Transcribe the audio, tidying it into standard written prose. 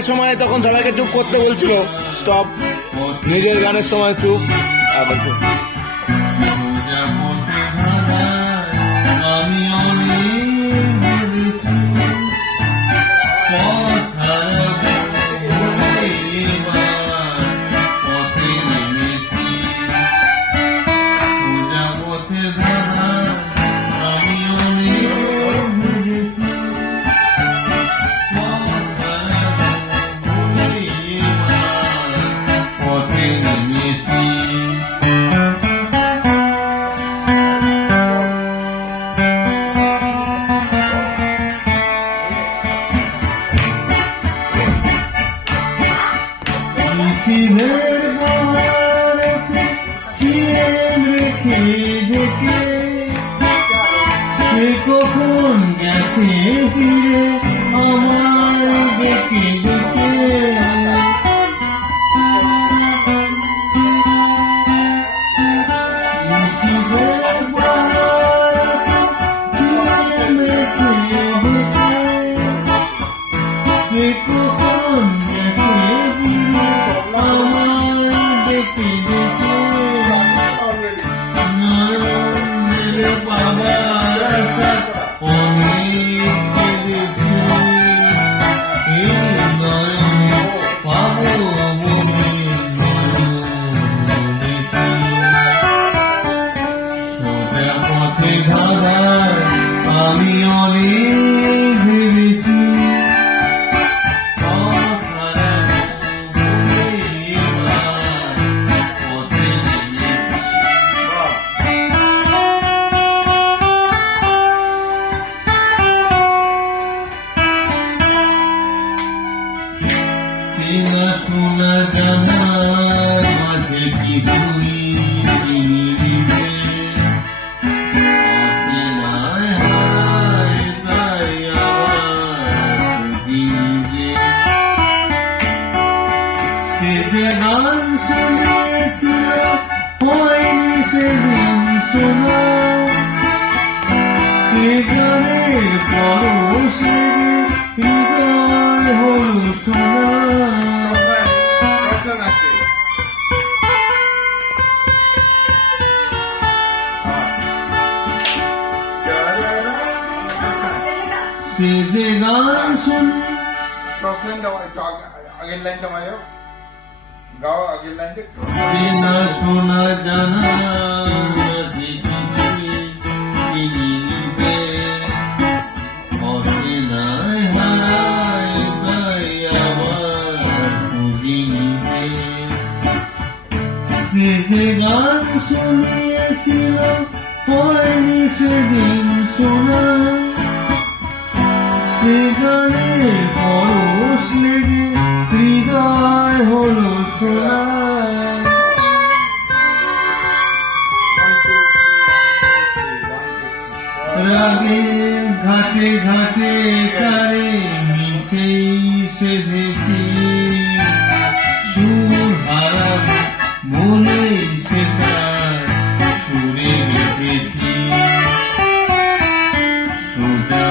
গানের সময় তখন সবাইকে চুপ করতে বলছিল, স্টপ, নিজের গানের সময় চুপ। আবার চুপ। আমি সিনের বহারতে চিড়ে রেখে ঢেকে সে কখন গেছে ফিরে আমার ডেকে ডেকে আমি অনেক ভেবেছি চেনা শোনা জানা মাঝে কিছুই যে গান শুনেছিল হয়নি সেদিন শোনা সে গানের পরশে হৃদয় হল শোনা সে যে গান শুনে আগের লাইনটা মাঝে গাও, আগের লাইনটা চেনা শোনা জানা অচেনায় হারায় তাই আবার খুঁজিনি সে যে গান শুনিয়েছিল হয়নি সেদিন শোনা সে গানের পরশ লেগে হৃদয় হলো সোনা রাগের ঘাটে ঘাটে তারে মিছেই সেধেছি সুর হারাব বলে সে তার সুরে রেখেছি সোজা